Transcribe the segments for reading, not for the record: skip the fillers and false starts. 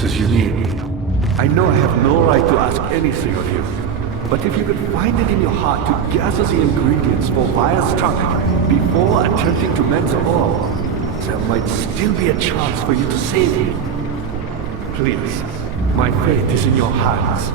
pieces you need. I know I have no right to ask anything of you, but if you could find it in your heart to gather the ingredients for Vaya's tongue before attempting to mend the all, there might still be a chance for you to save me. Please, my fate is in your hands.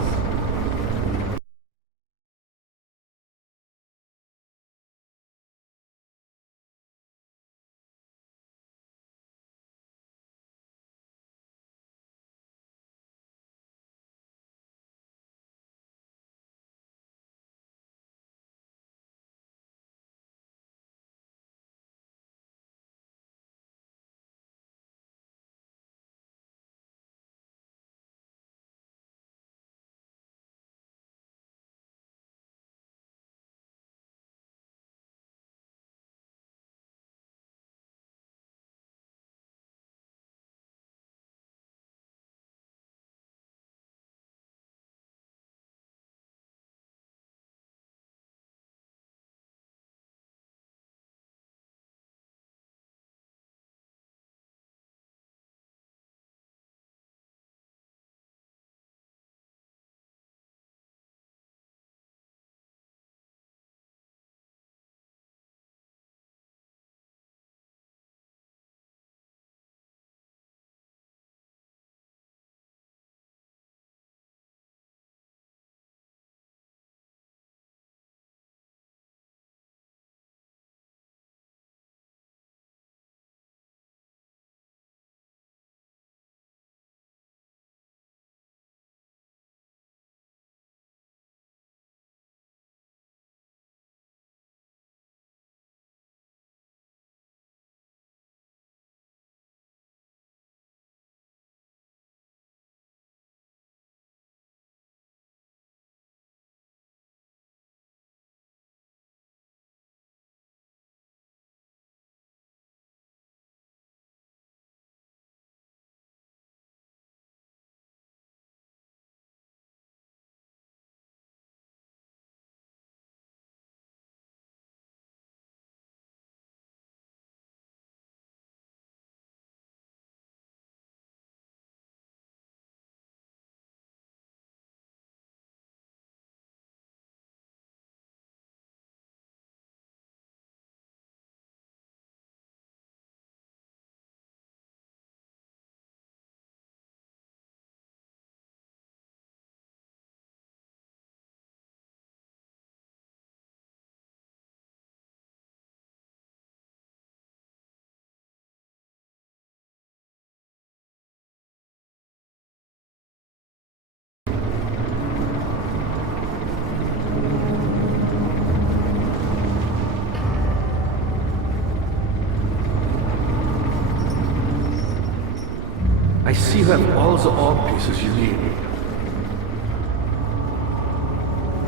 I see you have all the orb pieces you need.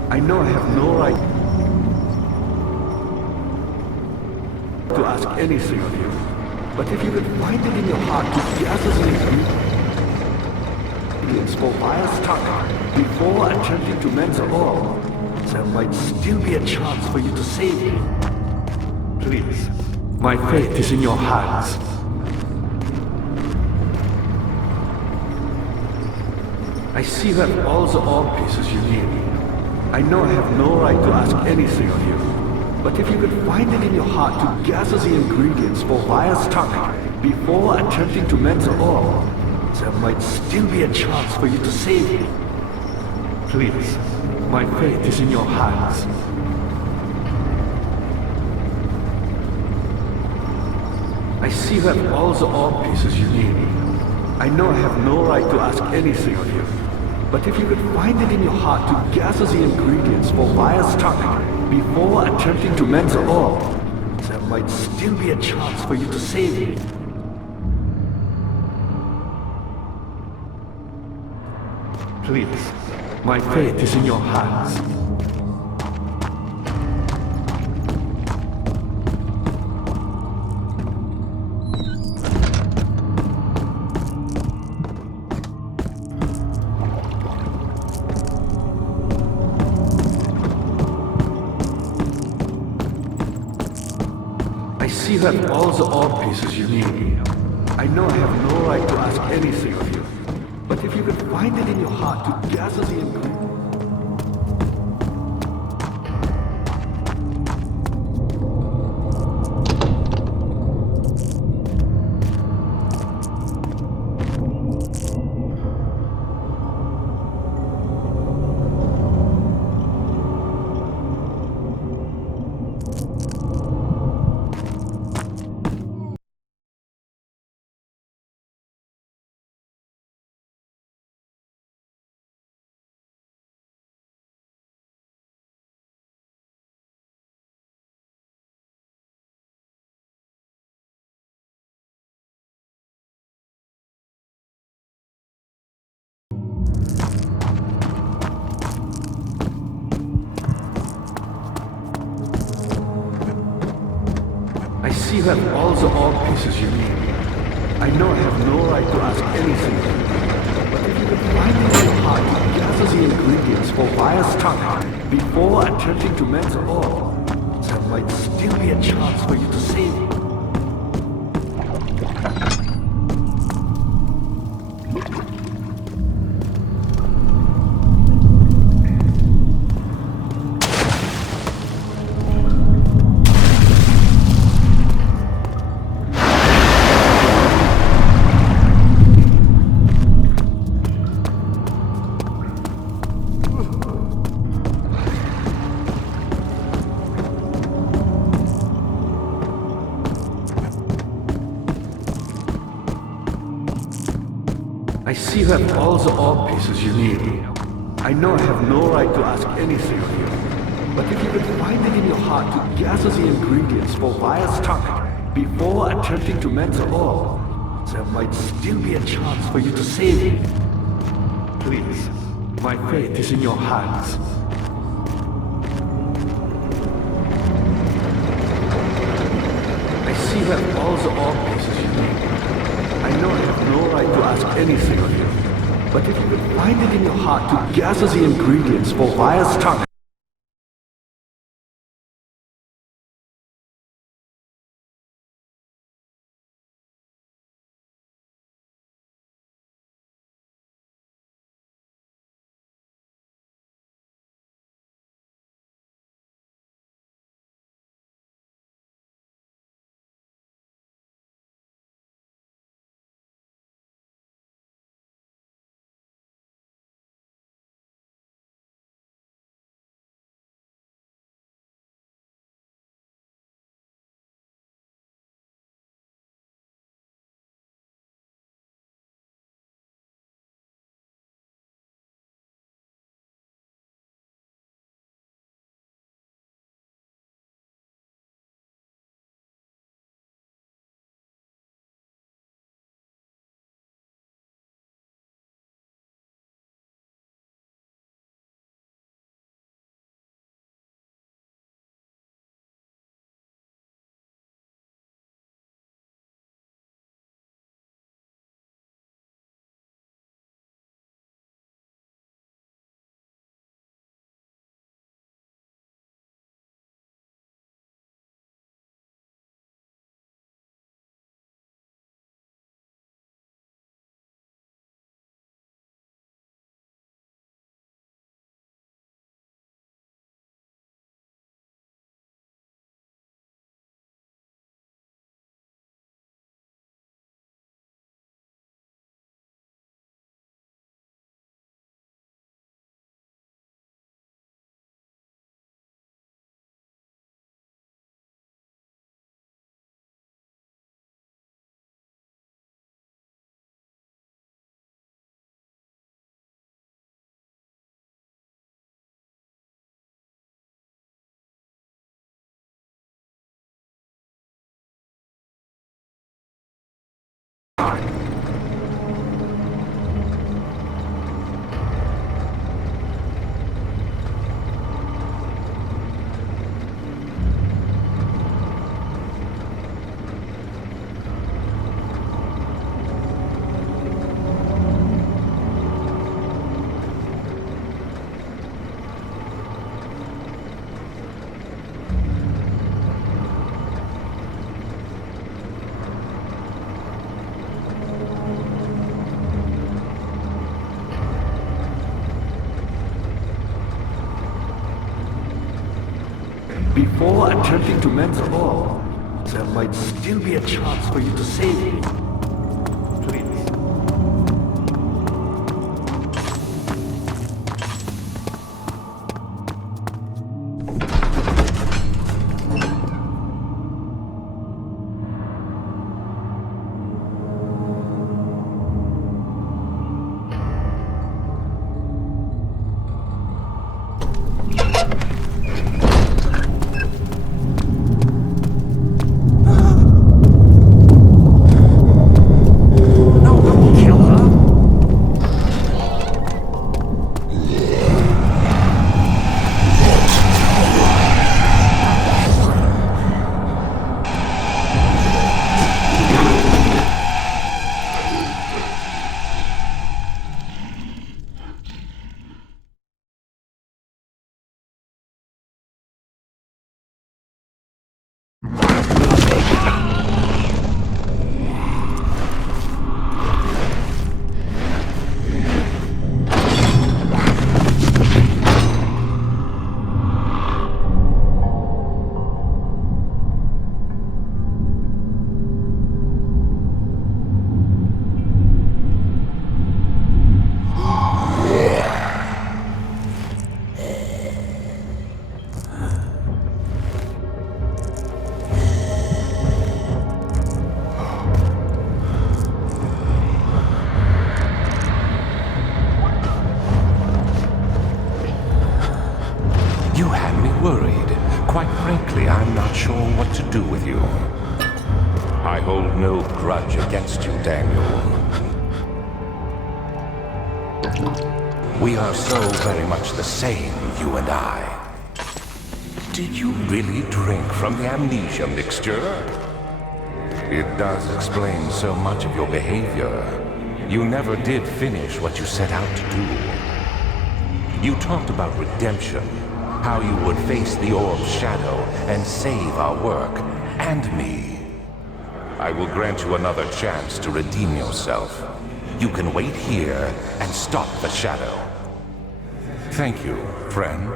I know I have no right to ask anything of you, but if you could find it in your heart to gather the ingredients for Vaya's tongue before attempting to mend the orb, there might still be a chance for you to save me. Please, my fate is in your hands. I see you have all the orb pieces you need. I know I have no right to ask anything of you, but if you could find it in your heart to gather the ingredients for Vaya's tongue before attempting to mend the orb, there might still be a chance for you to save me. Please, my fate is in your hands. I see you have all the orb pieces you need. I know I have no right to ask anything of you, but if you could find it in your heart to gather the ingredients for Vaya's tongue before attempting to mend the orb, there might still be a chance for you to save me. Please, my fate is in your hands. I see you have all the orb pieces you need. I know I have no right to ask anything of you, But if you could find it in your heart to gather the ingredients. I see you have all the orb pieces you need. I know I have no right to ask anything of you, but if you could find it in your heart to gather the ingredients for Vaya's tongue before attempting to mend the orb, there might still be a chance for you to save it. I see you have all the orb pieces you need. I know I have no right to ask anything of you, but if you could find it in your heart to gather the ingredients for Vaya's tongue before attempting to mend the orb, there might still be a chance for you to save it. Please, my fate is in your hands. I see you have all the orb pieces you need. I know I have no right to ask anything of you, but if you could find it in your heart to gather the ingredients for Vaya's tongue Before attempting to mend the all, there might still be a chance for you to save me. Please. You had me worried. Quite frankly, I'm not sure what to do with you. I hold no grudge against you, Daniel. We are so very much the same, you and I. Did you really drink from the amnesia mixture? It does explain so much of your behavior. You never did finish what you set out to do. You talked about redemption, how you would face the orb's shadow and save our work, and me. I will grant you another chance to redeem yourself. You can wait here and stop the shadow. Thank you, friend.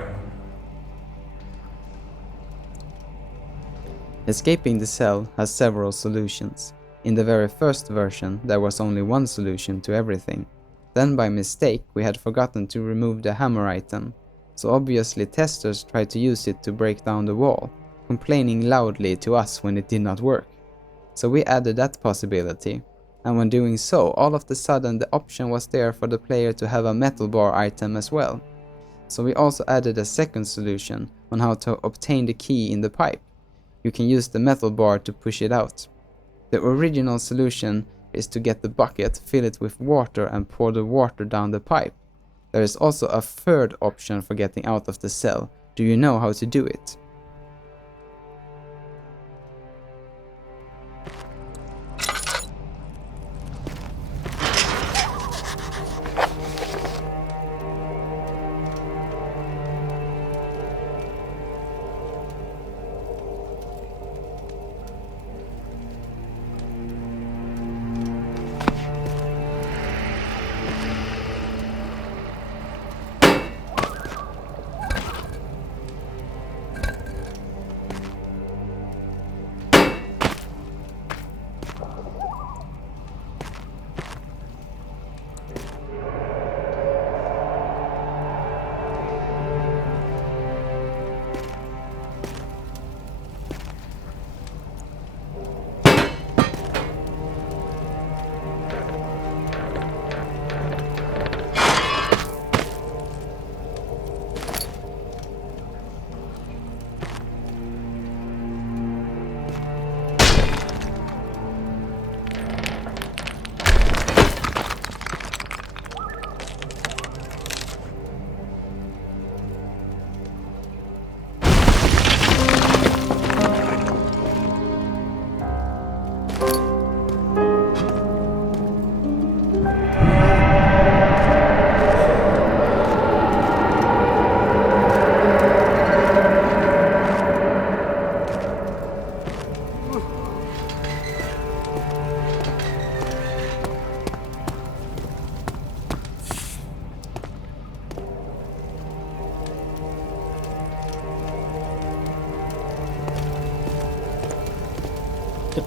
Escaping the cell has several solutions. In the very first version, there was only one solution to everything. Then by mistake, we had forgotten to remove the hammer item. So obviously testers tried to use it to break down the wall, complaining loudly to us when it did not work. So we added that possibility, and when doing so, all of a sudden the option was there for the player to have a metal bar item as well. So we also added a second solution on how to obtain the key in the pipe. You can use the metal bar to push it out. The original solution is to get the bucket, fill it with water and pour the water down the pipe. There is also a third option for getting out of the cell. Do you know how to do it?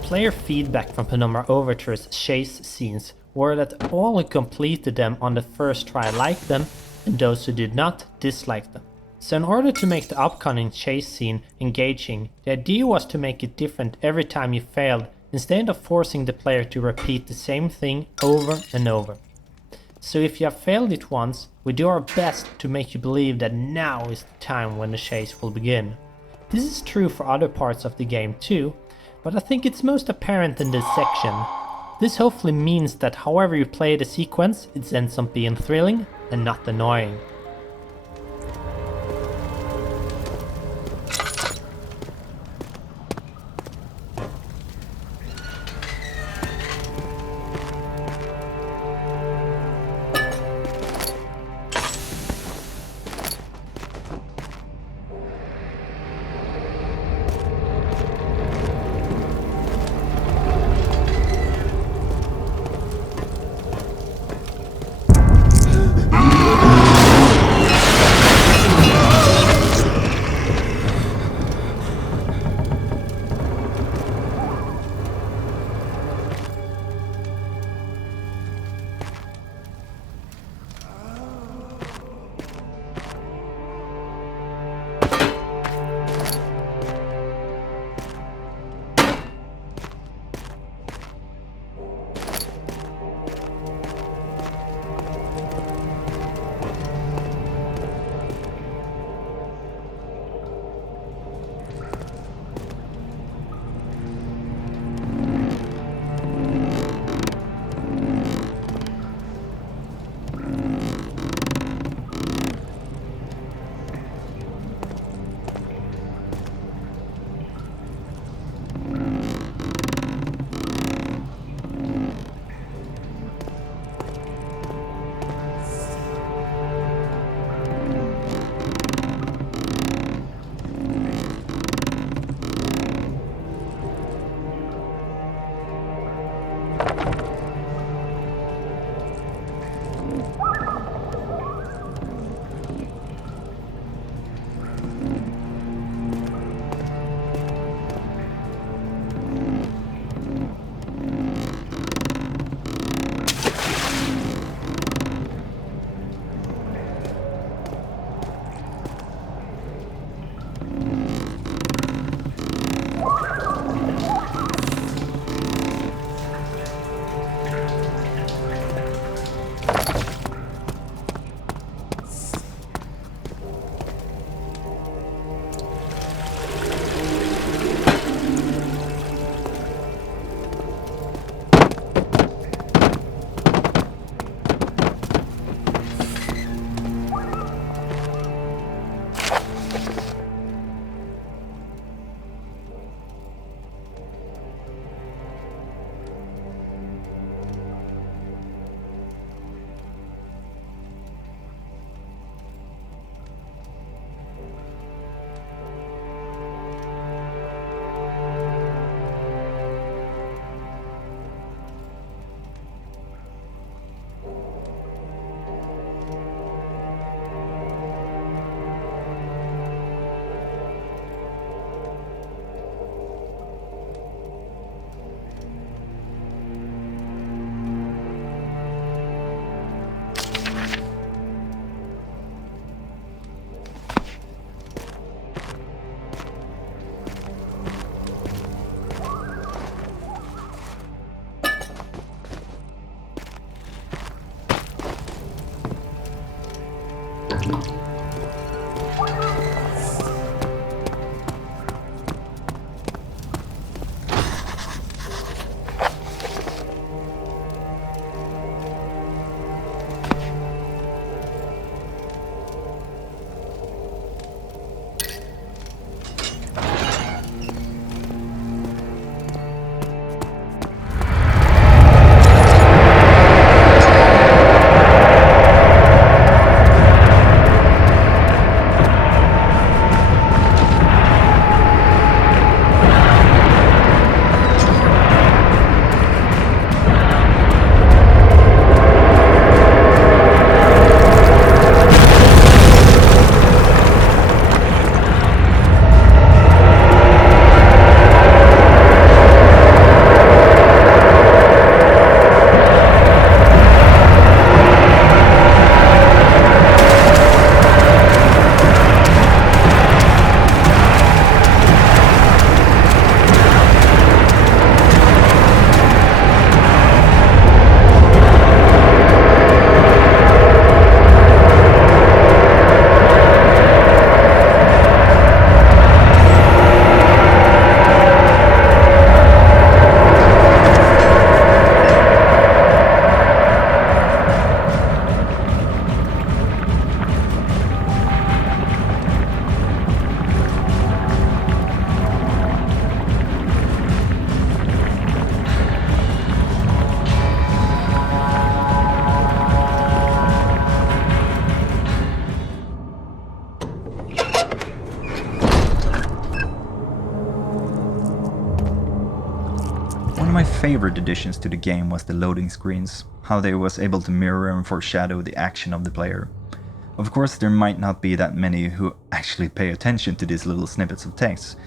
player feedback from Penumbra Overture's chase scenes were that all who completed them on the first try liked them, and those who did not disliked them. So in order to make the upcoming chase scene engaging, the idea was to make it different every time you failed, instead of forcing the player to repeat the same thing over and over. So if you have failed it once, we do our best to make you believe that now is the time when the chase will begin. This is true for other parts of the game too, but I think it's most apparent in this section. This hopefully means that however you play the sequence, it ends up being thrilling and not annoying. favorite additions to the game was the loading screens, how they was able to mirror and foreshadow the action of the player. Of course, there might not be that many who actually pay attention to these little snippets of text,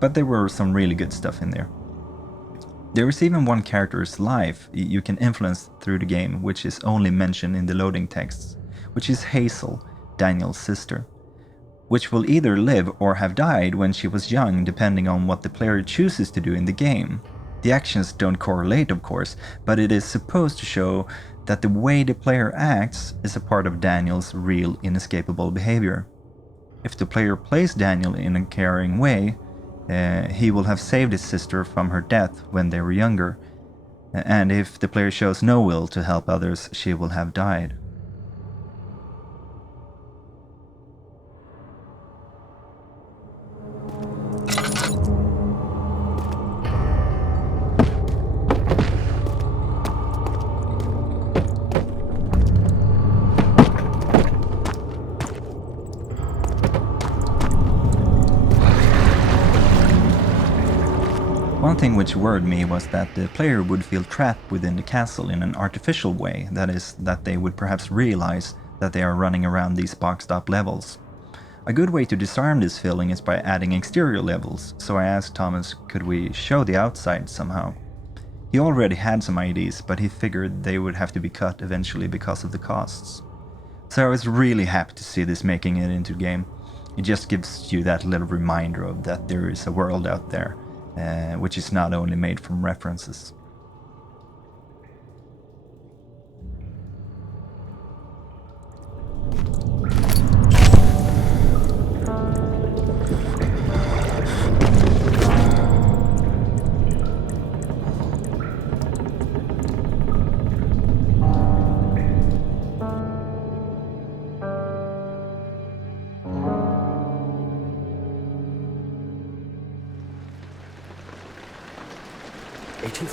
but there were some really good stuff in there. There is even one character's life you can influence through the game, which is only mentioned in the loading texts, which is Hazel, Daniel's sister, which will either live or have died when she was young, depending on what the player chooses to do in the game. The actions don't correlate, of course, but it is supposed to show that the way the player acts is a part of Daniel's real inescapable behavior. If the player plays Daniel in a caring way, he will have saved his sister from her death when they were younger, and if the player shows no will to help others, she will have died. One thing which worried me was that the player would feel trapped within the castle in an artificial way, that is, that they would perhaps realize that they are running around these boxed up levels. A good way to disarm this feeling is by adding exterior levels, so I asked Thomas could we show the outside somehow. He already had some ideas, but he figured they would have to be cut eventually because of the costs. So I was really happy to see this making it into the game. It just gives you that little reminder of that there is a world out there, which is not only made from references.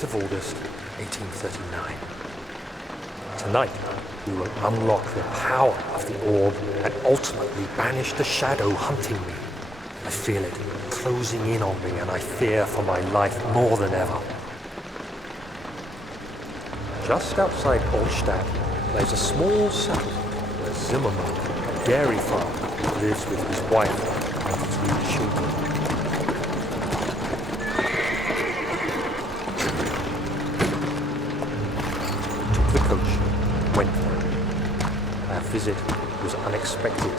August 1839. Tonight, we will unlock the power of the orb and ultimately banish the shadow hunting me. I feel it closing in on me and I fear for my life more than ever. Just outside Olstadt lies a small settlement where Zimmerman, a dairy farmer, lives with his wife and 3 children. Took the coach, went there. Our visit was unexpected,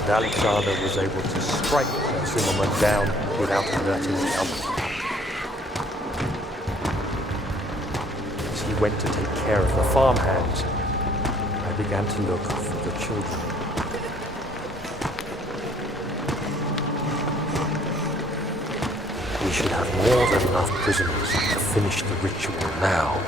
and Alexander was able to strike Zimmerman down without alerting the others. As he went to take care of the farmhands, I began to look for the children. We should have more than enough prisoners to finish the ritual now.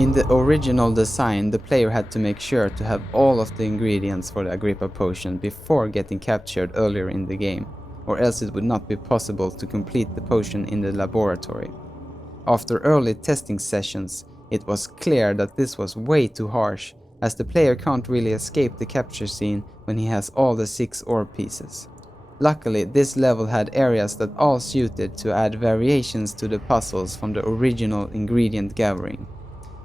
In the original design, the player had to make sure to have all of the ingredients for the Agrippa potion before getting captured earlier in the game, or else it would not be possible to complete the potion in the laboratory. After early testing sessions, it was clear that this was way too harsh, as the player can't really escape the capture scene when he has all the 6 orb pieces. Luckily, this level had areas that all suited to add variations to the puzzles from the original ingredient gathering.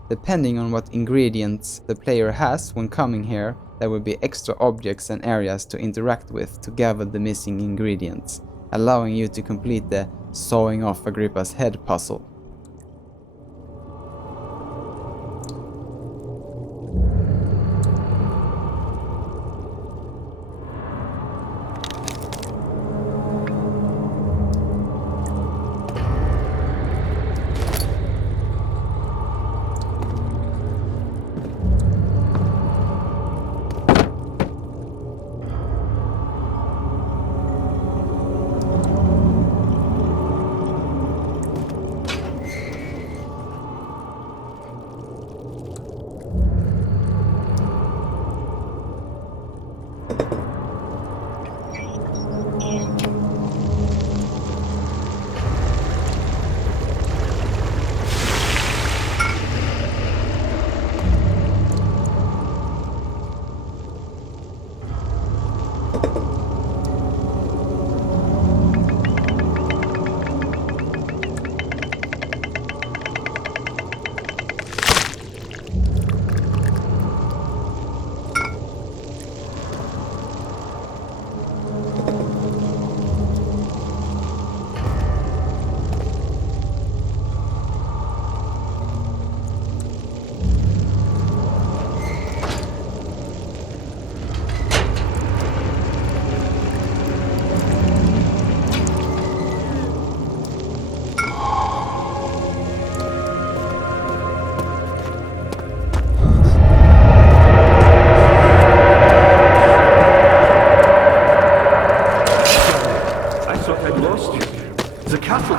Depending on what ingredients the player has when coming here, there will be extra objects and areas to interact with to gather the missing ingredients, allowing you to complete the sawing off Agrippa's head puzzle.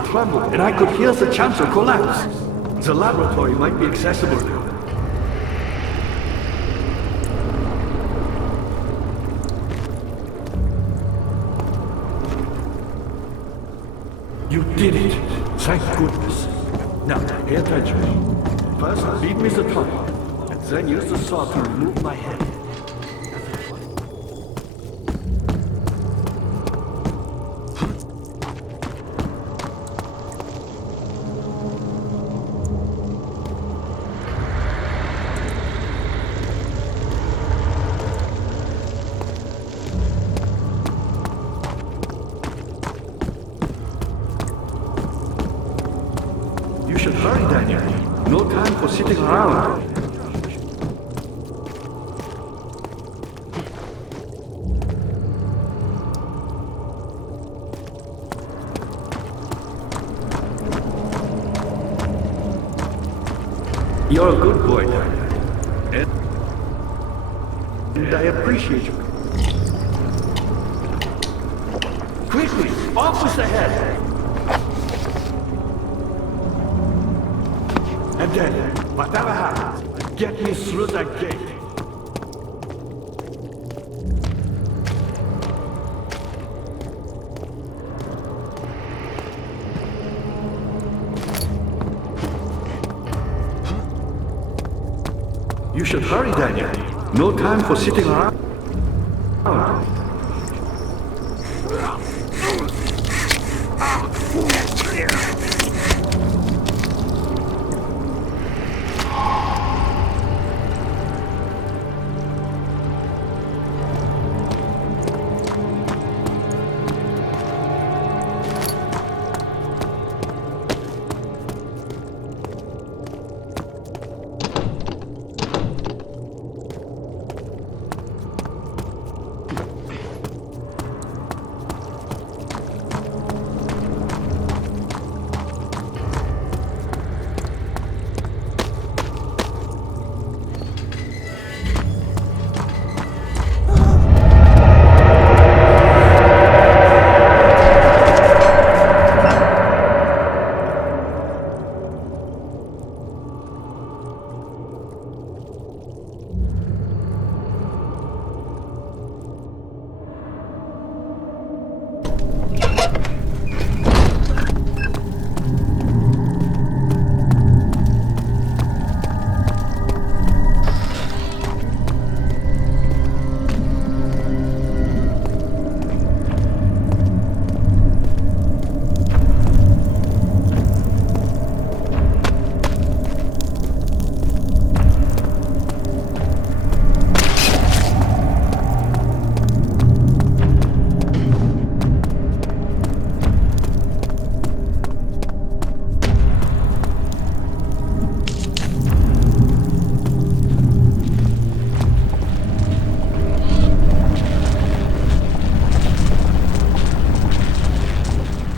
Trembled, and I could hear the chancel collapse. The laboratory might be accessible now. You did it! Thank goodness. Now, pay attention. First, feed me the tonic, and then use the saw to remove my head. You should hurry, Daniel. No time for sitting around. You're a good boy, Daniel. And I appreciate you. Quickly, off with the head! And then, whatever happens, get me through that gate. You should hurry, Daniel. No time for sitting around.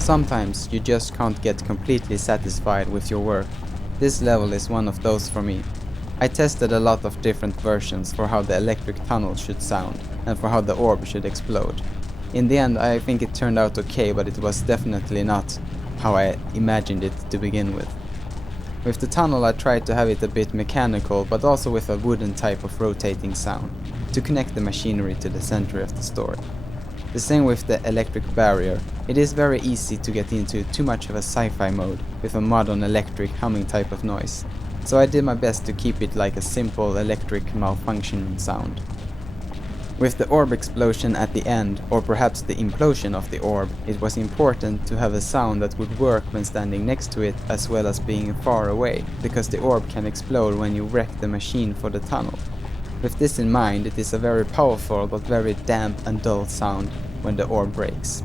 sometimes you just can't get completely satisfied with your work. This level is one of those for me. I tested a lot of different versions for how the electric tunnel should sound and for how the orb should explode. In the end, I think it turned out okay, but it was definitely not how I imagined it to begin with. With the tunnel, I tried to have it a bit mechanical, but also with a wooden type of rotating sound, to connect the machinery to the center of the story. The same with the electric barrier. It is very easy to get into too much of a sci-fi mode with a modern electric humming type of noise, so I did my best to keep it like a simple electric malfunctioning sound. With the orb explosion at the end, or perhaps the implosion of the orb, it was important to have a sound that would work when standing next to it as well as being far away, because the orb can explode when you wreck the machine for the tunnel. With this in mind, it is a very powerful but very damp and dull sound when the orb breaks.